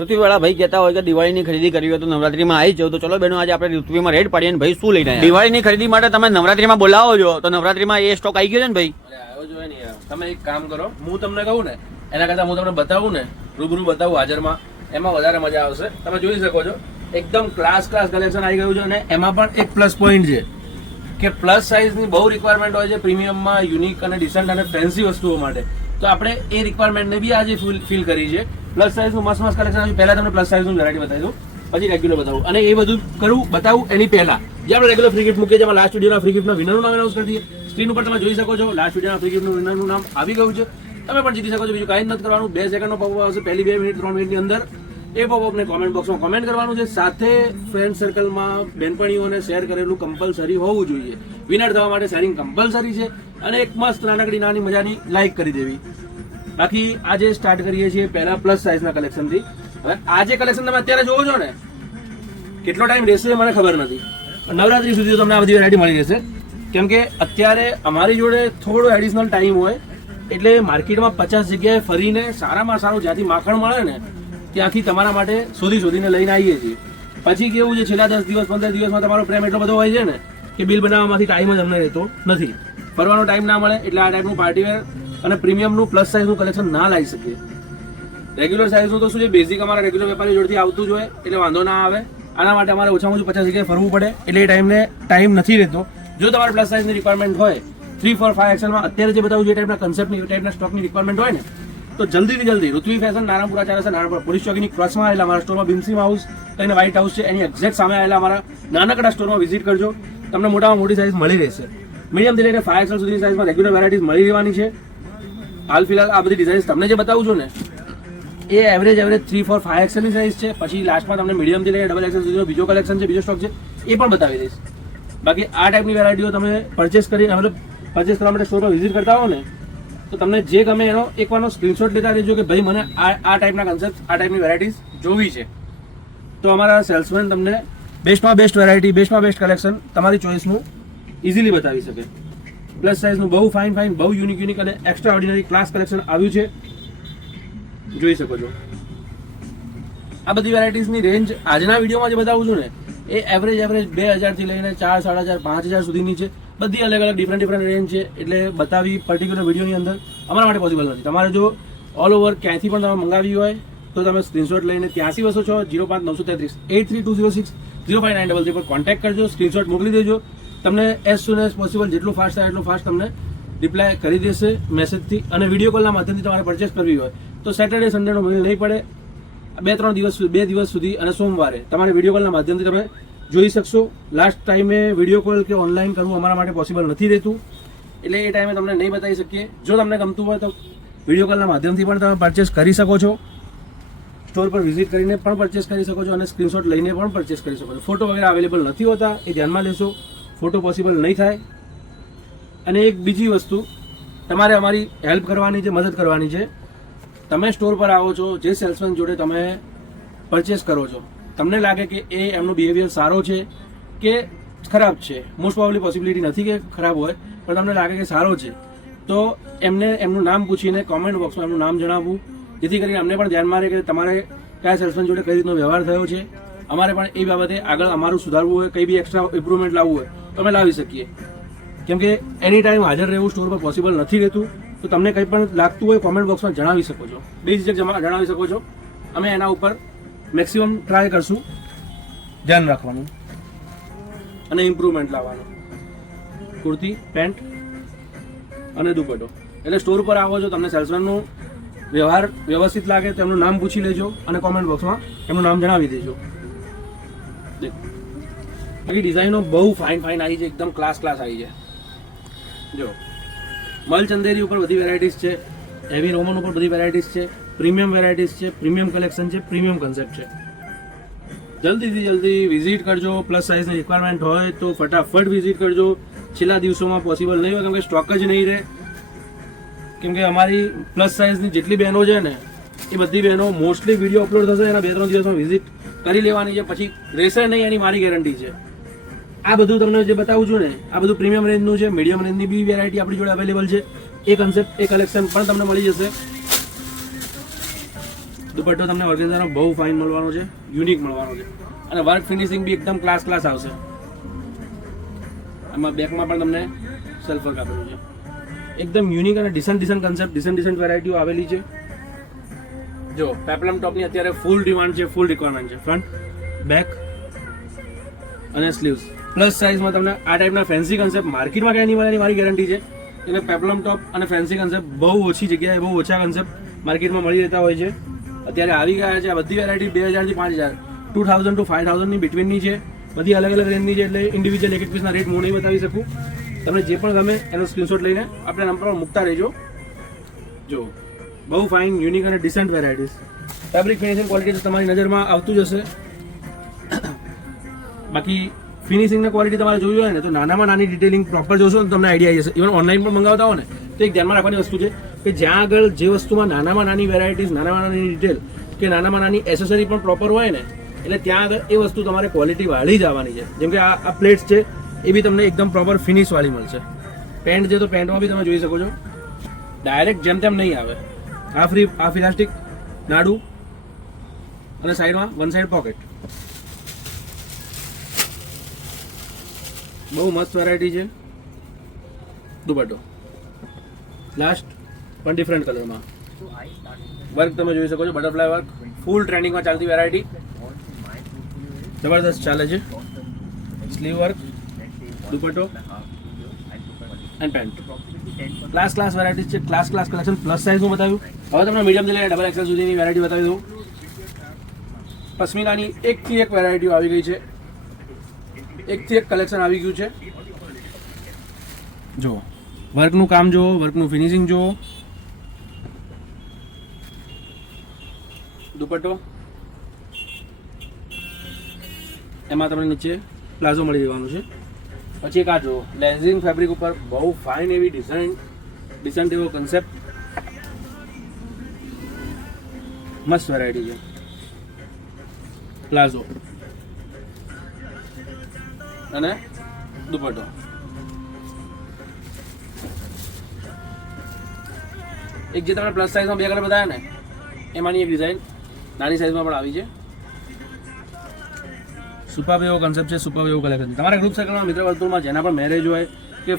ઋત્વીવાળા ભાઈ કહેતા હોય કે દિવાળીની ખરીદી કરવી હોય તો નવરાત્રીમાં આવી જાવ. તો ચલો બેનો આજે આપણે ઋત્વીમાં રેડ પાડીએ. ભાઈ શું લઈને આવ્યા? દિવાળીની ખરીદી માટે તમે નવરાત્રીમાં બોલાવો છો તો નવરાત્રીમાં એ સ્ટોક આવી ગયો છે ને ભાઈ? આવ્યો જોઈએ ને યાર. તમે એક કામ કરો, હું તમને કહું ને એના કરતા હું તમને બતાવું ને, રૂબરૂ બતાવું હાજરમાં, એમાં વધારે મજા આવશે. તમે જોઈ શકો છો એકદમ ક્લાસ કલેક્શન આવી ગયું છે. અને એમાં પણ એક પ્લસ પોઈન્ટ છે કે પ્લસ સાઇઝની બહુ રિક્વાયરમેન્ટ હોય છે પ્રીમિયમમાં, યુનિક અને ડિસન્ટ અને ફેન્સી વસ્તુઓ માટે. તો આપણે એ રિક્વાયરમેન્ટને બી આજે ફિલ કરી છે. પ્લસ સાઇઝનું મસ્ત કલેક્શન આવ્યું. પહેલા તમને પ્લસ સાઇઝનું વેરાયટી બતાવી દઉં, પછી રેગ્યુલર બતાવું. અને એ બધું બતાવું એની પહેલા જે આપણે રેગ્યુલર ફ્રી ગિફ્ટ મૂકીએ છીએ, લાસ્ટ વિડીયોના ફ્રી ગિફ્ટના વિનરનું નામ એનાઉન્સ કરી દઈએ. સ્ક્રીન ઉપર તમે જોઈ શકો છો લાસ્ટ વિડીયોના ફ્રી ગિફ્ટનું વિનરનું નામ આવી ગયું છે. તમે પણ જીતી શકો છો. બીજું કાંઈ નથી કરવાનું. 2 સેકન્ડનો પॉपअप આવશે. પહેલી 2 મિનિટ 3 મિનિટની અંદર એ પॉपअपને કોમેન્ટ બોક્સમાં કોમેન્ટ કરવાનું છે. સાથે ફ્રેન્ડ સર્કલમાં બેનપણીઓને શેર કરેલું કમ્પલસરી હોવું જોઈએ. વિનર થવા માટે શેરિંગ કમ્પલસરી છે. અને એક મસ્ત નાનકડી નાની મજાની લાઈક કરી દેવી. બાકી આજે સ્ટાર્ટ કરીએ છીએ પહેલા પ્લસ સાઇઝના કલેક્શનથી. હવે આ જે કલેક્શન તમે અત્યારે જોવો છો ને, કેટલો ટાઈમ રહેશે મને ખબર નથી. નવરાત્રી સુધી તમને આ બધી વેરાયટી મળી રહેશે. કેમ કે અત્યારે અમારી જોડે થોડો એડિશનલ ટાઈમ હોય એટલે માર્કેટમાં 50 જગ્યાએ ફરીને સારામાં સારું જ્યાંથી માખણ મળે ને ત્યાંથી તમારા માટે શોધીને લઈને આવીએ છીએ. પછી કેવું છે, છેલ્લા 10 દિવસ 15 દિવસમાં તમારો પ્રેમ એટલો બધો હોય છે ને કે બિલ બનાવવામાંથી ટાઈમ જ અમને રહેતો નથી. ફરવાનો ટાઈમ ના મળે એટલે આ ટાઈપનું પાર્ટીવેર અને પ્રીમિયમનું પ્લસ સાઇઝનું કલેક્શન ના લાવી શકીએ. રેગ્યુલર સાઇઝનું તો શું છે, બેઝિક અમારા રેગ્યુલર વેપારી જોડેથી આવતું જ હોય એટલે વાંધો ના આવે. આના માટે અમારે ઓછામાં ઓછું 50 જગ્યાએ ફરવું પડે એટલે એ ટાઈમ નથી રહેતો. જો તમારે પ્લસ સાઇઝની રિક્વાયરમેન્ટ હોય 3, 4, 5 એક્સેલમાં અત્યારે જે બતાવું જે ટાઈપના કન્સેપ્ટની એ ટાઈપના સ્ટોકની રિક્વાયરમેન્ટ હોય ને તો જલ્દીથી જલ્દી ઋત્વી ફેશન નારાયણપુરા ચાલે છે, નારાયણપુરા પોલીસ ચોકીની ક્રોસમાં આવેલા અમારા સ્ટોરમાં બિન્સીમ હાઉસ અને વ્હાઇટ હાઉસ છે એની એક્ઝેક્ટ સામે આવેલા અમારા નાનકડા સ્ટોરમાં વિઝિટ કરજો. તમને મોટામાં મોટી સાઇઝ મળી રહેશે. મીડિયમથી લઈને 5 એક્સેલ સુધીની સાઇઝમાં રેગ્યુલર વેરાયટીઝ મળી રહેવાની છે. હાલ ફિલહાલ આ બધી ડિઝાઇન્સ તમને જે બતાવું છું ને એ એવરેજ 3, 4, 5 એક્સેલની સાઇઝ છે. પછી લાસ્ટમાં તમને મીડિયમથી લઈને ડબલ એક્સેલ સુધીનો બીજો કલેક્શન છે, બીજો સ્ટોક છે, એ પણ બતાવી દઈશ. બાકી આ ટાઈપની વેરાયટીઓ તમે પરચેસ કરવા માટે સ્ટોર પર વિઝિટ કરતા હો ને તો તમને જે ગમે એનો એકવારનો સ્ક્રીનશોટ લેતા રહેજો કે ભાઈ મને આ ટાઈપના કન્સેપ્ટ, આ ટાઈપની વેરાયટીઝ જોવી છે. તો અમારા સેલ્સમેન તમને બેસ્ટમાં બેસ્ટ વેરાયટી, બેસ્ટમાં બેસ્ટ કલેક્શન તમારી ચોઇસનું ઇઝીલી બતાવી શકે. પ્લસ સાઇઝનું બહુ ફાઇન, બહુ યુનિક અને એક્સ્ટ્રા ઓર્ડિનરી ક્લાસ કલેક્શન આવ્યું છે, જોઈ શકો છો. આ બધી વેરાયટીઝની રેન્જ આજના વિડીયોમાં જે બતાવું છું ને એ એવરેજ 2000 થી લઈને 4, 4,500, 5,000 સુધીની છે. બધી અલગ ડિફરન્ટ રેન્જ છે એટલે બતાવી પર્ટિક્યુલર વિડીયોની અંદર અમારા માટે પોસિબલ નથી. તમારે જો ઓલ ઓવર ક્યાંયથી પણ તમે મંગાવી હોય તો તમે સ્ક્રીનશોટ લઈને 83 206 05 933 83 206 05 933 પર કોન્ટેક્ટ કરજો, સ્ક્રીનશોટ મોકલી દેજો. તમને એઝ સુન એઝ પોસિબલ જેટલું ફાસ્ટ થાય એટલું ફાસ્ટ તમને રિપ્લાય કરી દેશે મેસેજથી. અને વિડીયો કોલના માધ્યમથી તમારે પરચેસ કરવી હોય તો સેટરડે સન્ડેનો મેળ નહીં પડે. 2 દિવસ સુધી અને સોમવારે તમારે વિડીયો કોલના માધ્યમથી તમે જોઈ શકશો. લાસ્ટ ટાઈમે વિડીયો કોલ કે ઓનલાઈન કરવું અમારા માટે પોસિબલ નથી રહેતું એટલે એ ટાઈમે તમને નહીં બતાવી શકીએ. જો તમને ગમતું હોય તો વિડીયો કોલના માધ્યમથી પણ તમે પરચેસ કરી શકો છો. સ્ટોર પર વિઝિટ કરીને પણ પરચેસ કરી શકો છો અને સ્ક્રીનશોટ લઈને પણ પરચેસ કરી શકો છો. ફોટો વગેરે અવેલેબલ નથી હોતા, એ ધ્યાનમાં લેશો. ફોટો પોસિબલ નહીં થાય. અને એક બીજી વસ્તુ, તમારે અમારી હેલ્પ કરવાની છે, મદદ કરવાની છે. તમે સ્ટોર પર આવો છો, જે સેલ્સમેન જોડે તમે પરચેસ કરો છો, તમને લાગે કે એ એમનો બિહેવિયર સારો છે કે ખરાબ છે, મોસ્ટ પ્રોબેબલી પોસિબિલિટી નથી કે ખરાબ હોય, પણ તમને લાગે કે સારો છે તો એમનું નામ પૂછીને કોમેન્ટ બોક્સમાં એમનું નામ જણાવવું, જેથી કરીને અમને પણ ધ્યાનમાં રહે કે તમારે કયા સેલ્સમેન જોડે કઈ રીતનો વ્યવહાર થયો છે. અમારે પણ એ બાબતે આગળ અમારું સુધારવું હોય, કંઈ બી એક્સ્ટ્રા ઇમ્પ્રુવમેન્ટ લાવવું હોય તો અમે લાવી શકીએ. કેમ કે એની ટાઈમ હાજર રહેવું સ્ટોર પર પોસિબલ નથી રહેતું. તો તમને કંઈ પણ લાગતું હોય કોમેન્ટ બોક્સમાં જણાવી શકો છો, બેઝિક જણાવી શકો છો. અમે એના ઉપર મેક્સિમમ ટ્રાય કરશું ધ્યાન રાખવાનું અને ઇમ્પ્રુવમેન્ટ લાવવાનું. કુર્તી, પેન્ટ અને દુપટ્ટો એટલે સ્ટોર પર આવો છો, તમને સેલ્સમેનનો વ્યવહાર વ્યવસ્થિત લાગે તો એમનું નામ પૂછી લેજો અને કોમેન્ટ બોક્સમાં એમનું નામ જણાવી દેજો. બાકી ડિઝાઇનો બહુ ફાઇન આવી છે, એકદમ ક્લાસ આવી છે. જો મલ ચંદેરી ઉપર બધી વેરાયટીઝ છે, હેવી રોમન ઉપર બધી વેરાયટીઝ છે, પ્રીમિયમ વેરાયટીઝ છે, પ્રીમિયમ કલેક્શન છે, પ્રીમિયમ કન્સેપ્ટ છે. જલ્દીથી જલ્દી વિઝિટ કરજો. પ્લસ સાઇઝની રિક્વાયરમેન્ટ હોય તો ફટાફટ વિઝિટ કરજો. છેલ્લા દિવસોમાં પોસિબલ નહીં હોય કેમ કે સ્ટોક જ નહીં રહે. કેમ કે અમારી પ્લસ સાઇઝની જેટલી બહેનો છે ને એ બધી બહેનો મોસ્ટલી વિડીયો અપલોડ થશે એના 2-3 દિવસમાં વિઝિટ કરી લેવાની છે, પછી રહેશે નહીં એની મારી ગેરંટી છે. આ બધું તમને જે બતાવું છું ને આ બધું પ્રીમિયમ રેન્જનું છે. મીડિયમ રેન્જની બી વેરાયટી આપણી જોડે અવેલેબલ છે. એ કન્સેપ્ટ, એ કલેક્શન પણ તમને મળી જશે. દુપટ્ટો તમને ઓર્ગેન્ઝાનો બહુ ફાઇન મળવાનો છે, યુનિક મળવાનો છે અને વર્ક ફિનિશિંગ બી એકદમ ક્લાસ આવશે. આમાં બેકમાં પણ તમને સેલ્ફ વર્ક આપેલું છે. એકદમ યુનિક અને ડિસન્ટ કન્સેપ્ટ, ડિસન્ટ વેરાયટીઓ આવેલી છે. જો પેપ્લમ ટોપની અત્યારે ફૂલ ડિમાન્ડ છે, ફૂલ રિક્વાયરમેન્ટ છે. ફ્રન્ટ, બેક અને સ્લીવ્સ પ્લસ સાઇઝમાં તમને આ ટાઈપના ફેન્સી કન્સેપ્ટ માર્કેટમાં ક્યાંય નહીં મળે એની મારી ગેરંટી છે. એટલે પેપ્લમ ટોપ અને ફેન્સી કન્સેપ્ટ બહુ ઓછી જગ્યાએ, બહુ ઓછા કન્સેપ્ટ માર્કેટમાં મળી રહેતા હોય છે. અત્યારે આવી ગયા છે. આ બધી વેરાયટી 2000 થી 5000, 2000 to 5000 ની બિટવીનની છે. બધી અલગ અલગ રેન્જની છે. એટલે ઇન્ડિવિજ્યુઅલ એક પીસના રેટ હું નહીં બતાવી શકું. તમને જે પણ ગમે એનો સ્ક્રીનશોટ લઈને આપણે નંબર પર મૂકતા રહેજો. જો બહુ ફાઇન, યુનિક અને decent varieties. Fabric finishing quality તમારી નજરમાં આવતું જ હશે. બાકી ફિનિશિંગની ક્વોલિટી તમારે જોવી હોય ને તો નાનામાં નાની ડિટેલિંગ પ્રોપર જોશો ને તમને આઈડિયા આવી જશે. ઇવન ઓનલાઈન પણ મંગાવતા હો ને તો એક ધ્યાનમાં રાખવાની વસ્તુ છે કે જ્યાં આગળ જે વસ્તુમાં નાનામાં નાની વેરાયટીઝ, નાનામાં નાની ડિટેલ કે નાનામાં નાની એસેસરી પણ પ્રોપર હોય ને એટલે ત્યાં આગળ એ વસ્તુ તમારે ક્વોલિટી વાળી જ આવવાની છે. જેમ કે આ પ્લેટ્સ છે એ બી તમને એકદમ પ્રોપર ફિનિશવાળી મળશે. પેન્ટ છે તો પેન્ટમાં બી તમે જોઈ શકો છો ડાયરેક્ટ જેમ તેમ નહીં આવે. હાફ ઇલાસ્ટિક, નાડું અને સાઈડમાં વન સાઈડ પોકેટ. બહુ મસ્ત વેરાયટી છે. દુપટ્ટો લાસ્ટ પણ ડિફરન્ટ કલરમાં. વર્ક તમે જોઈ શકો છો, બટરફ્લાય વર્ક, ફૂલ ટ્રેન્ડિંગમાં ચાલતી વેરાયટી, જબરદસ્ત ચાલે છે. સ્લીવ વર્ક, દુપટ્ટો એન્ડ પેન્ટ. ક્લાસ વેરાયટી છે, ક્લાસ કલેક્શન. પ્લસ સાઇઝ હું બતાવ્યું. હવે તમને મીડિયમથી લઈને ડબલ એક્સેલ સુધીની વેરાયટી બતાવી દઉં. પશ્મિનાની એકથી એક વેરાયટીઓ આવી ગઈ છે, એકથી એક કલેક્શન આવી ગયું છે. જુઓ વર્કનું કામ જુઓ, વર્કનું ફિનિશિંગ જુઓ. દુપટ્ટો એમાં તમને નીચે પ્લાઝો મળી જવાનું છે. પછી એક આ જુઓ, લેઝિંગ ફેબ્રિક ઉપર બહુ ફાઇન એવી ડિઝાઇન, ડિસન્ટ એવો કન્સેપ્ટ, મસ્ત વેરાયટી છે. પ્લાઝો અને દુપટ્ટો. એક જે તમને પ્લસ સાઇઝમાં બે કલર બતાવ્યા ને એમાંની એક ડિઝાઇન નાની સાઇઝમાં પણ આવી છે. સુપર એવો કન્સેપ્ટ છે, સુપર એવો કલેક્શન. તમારા ગ્રુપ સર્કલમાં, મિત્ર વર્તુળમાં જેના પણ મેરેજ હોય કે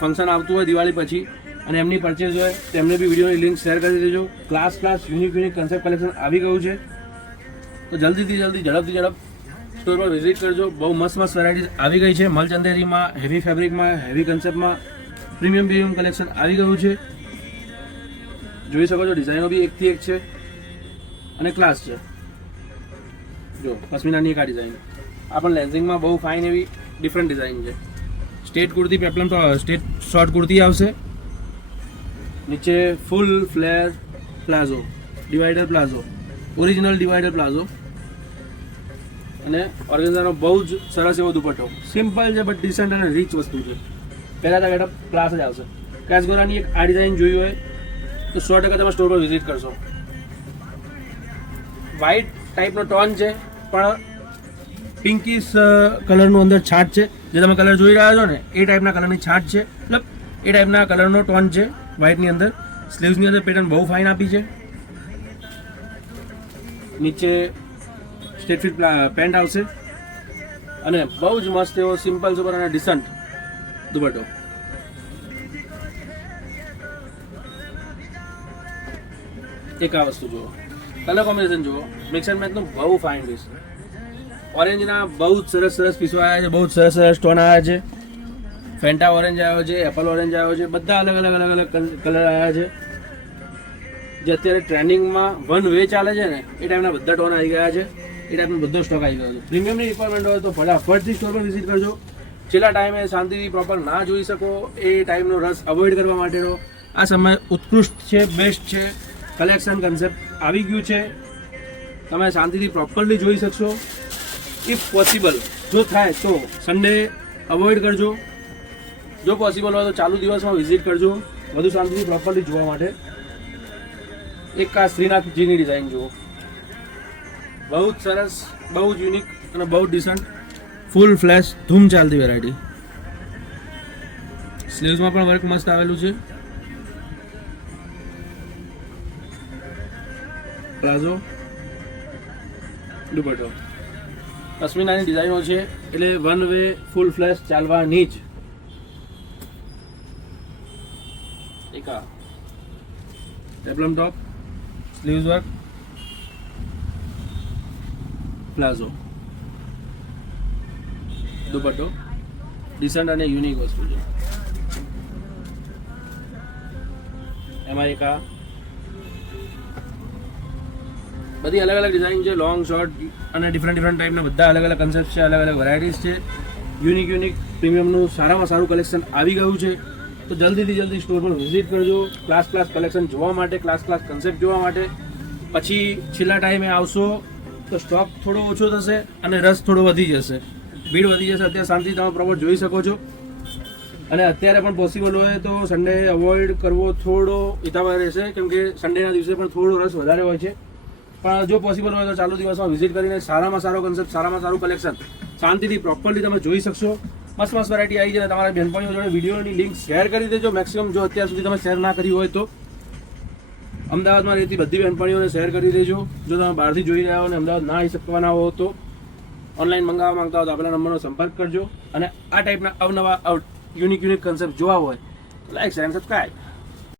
ફંક્શન આવતું હોય દિવાળી પછી અને એમની પરચેઝ હોય તેમને બી વિડીયોની લિંક શેર કરી દેજો. ક્લાસ યુનિક કન્સેપ્ટ કલેક્શન આવી ગયું છે. તો જલ્દીથી જલ્દી, ઝડપથી ઝડપ સ્ટોર પર વિઝિટ કરજો. બહુ મસ્ત વેરાયટીઝ આવી ગઈ છે. મલચંદેરીમાં, હેવી ફેબ્રિકમાં, હેવી કન્સેપ્ટમાં પ્રીમિયમ કલેક્શન આવી ગયું છે. જોઈ શકો છો ડિઝાઇનો બી એકથી એક છે અને ક્લાસ છે. જો પશ્મિનાની એક આ ડિઝાઇન, આ પણ લેન્ઝિંગમાં બહુ ફાઇન એવી ડિફરન્ટ ડિઝાઇન છે. Straight kurti, peplum straight short kurti આવશે. નીચે full flare palazzo, divider palazzo, original divider palazzo અને ઓર્ગેન્ઝાનો બહુ જ સરસ એવો દુપટ્ટો. સિમ્પલ છે બટ ડિસન્ટ અને રીચ વસ્તુ છે. પહેલાં તો ગેટઅપ ક્લાસ જ આવશે. કેસગોરાની એક આ ડિઝાઇન જોઈ હોય તો 100% તમે સ્ટોર પર વિઝિટ કરશો. વ્હાઇટ ટાઈપનો ટોન છે પણ પિંકીશ કલરનું અંદર છાટ છે. જે તમે કલર જોઈ રહ્યા છો ને એ ટાઈપના કલરની છાટ છે, મતલબ એ ટાઈપના કલરનો ટોન છે વ્હાઇટની અંદર. સ્લીવ્સની અંદર પેટર્ન બહુ ફાઇન આપી છે. નીચે સ્ટ્રેટ ફિટ પેન્ટ આવશે અને બહુ જ મસ્ત એવો સિમ્પલ સુપર અને ડિસન્ટ દુપટ્ટો. એક આ વસ્તુ જુઓ, કલર કોમ્બિનેશન જુઓ, મિક્સ એન્ડ મેચનું બહુ ફાઇન પીસ. ઓરેન્જના બહુ જ સરસ પીસો આવ્યા છે, બહુ જ સરસ સ્ટોન આવ્યા છે. ફેન્ટા ઓરેન્જ આવ્યો છે, એપલ ઓરેન્જ આવ્યો છે, બધા અલગ અલગ કલર આવ્યા છે. જે અત્યારે ટ્રેન્ડિંગમાં વન વે ચાલે છે ને એ ટાઈપના બધા ટોન આવી ગયા છે. એ ટાઈપનો બધો સ્ટોક આવી ગયો છે. પ્રીમિયમની રિક્વાયરમેન્ટ હોય તો ફટાફટથી સ્ટોર પર વિઝિટ કરજો. છેલ્લા ટાઈમે શાંતિથી પ્રોપર ના જોઈ શકો એ ટાઈપનો રસ અવોઇડ કરવા માટેનો આ સમય ઉત્કૃષ્ટ છે, બેસ્ટ છે. કલેક્શન કન્સેપ્ટ આવી ગયું છે, તમે શાંતિથી પ્રોપરલી જોઈ શકશો. ઇફ પોસિબલ જો થાય તો સન્ડે અવોઇડ કરજો. જો પોસિબલ હોય તો ચાલુ દિવસમાં વિઝિટ કરજો વધુ શાંતિથી પ્રોપરલી જોવા માટે. એક આ શ્રીનાથજીની ડિઝાઇન જુઓ, બહુ જ સરસ, બહુ જ યુનિક અને બહુ ડિસન્ટ ફૂલ ફ્લેશ ધૂમ ચાલતી વેરાયટી. સ્લીવ્સમાં પણ વર્ક મસ્ત આવેલું છે. પ્લાઝો, દુપટ્ટો. પશ્મિનાની ડિઝાઇનો છે એટલે વન વે ફૂલ ફ્લેશ ચાલવાની જ. એક આ પેપ્લમ ટોપ, સ્લીવ્સ વર્ક, પ્લાઝો, દુપટ્ટો. ડિસન્ટ અને યુનિક વસ્તુ છે. એમાં એક આ બધી અલગ અલગ ડિઝાઇન છે, લોંગ શોર્ટ અને ડિફરન્ટ ટાઈપના બધા અલગ અલગ કન્સેપ્ટ છે, અલગ અલગ વેરાયટીઝ છે. યુનિક પ્રીમિયમનું સારામાં સારું કલેક્શન આવી ગયું છે. તો જલ્દી સ્ટોર પર વિઝિટ કરજો. ક્લાસ કલેક્શન જોવા માટે, ક્લાસ કન્સેપ્ટ જોવા માટે. પછી છેલ્લા ટાઈમે આવશો તો સ્ટોક થોડો ઓછો થશે અને રસ થોડો વધી જશે, ભીડ વધી જશે. અત્યારે શાંતિ તમે પ્રોપર જોઈ શકો છો. અને અત્યારે પણ પોસિબલ હોય તો સન્ડે અવોઇડ કરવો થોડો હિતાવહ રહેશે, કેમ કે સન્ડેના દિવસે પણ થોડો રસ વધારે હોય છે. પણ જો પોસિબલ હોય તો ચાલુ દિવસમાં વિઝિટ કરીને સારામાં સારો કન્સેપ્ટ, સારામાં સારું કલેક્શન શાંતિથી પ્રોપરલી તમે જોઈ શકશો. મસ્ત વેરાયટી આવી છે. તમારા બહેનપણીઓ જોડે વિડીયોની લિંક શેર કરી દેજો. મેક્સિમમ જો અત્યાર સુધી તમે શેર ના કરી હોય તો અમદાવાદમાં રહેતી બધી બહેનપણીઓને શેર કરી દેજો. જો તમે બહારથી જોઈ રહ્યા હો અને અમદાવાદ ના આવી શકવાના હો તો ઓનલાઈન મંગાવવા માંગતા હો તો આપણા નંબરનો સંપર્ક કરજો. અને આ ટાઈપના અવનવા યુનિક કન્સેપ્ટ જોવા હોય તો લાઈક, શેર અને સબસ્ક્રાઈબ.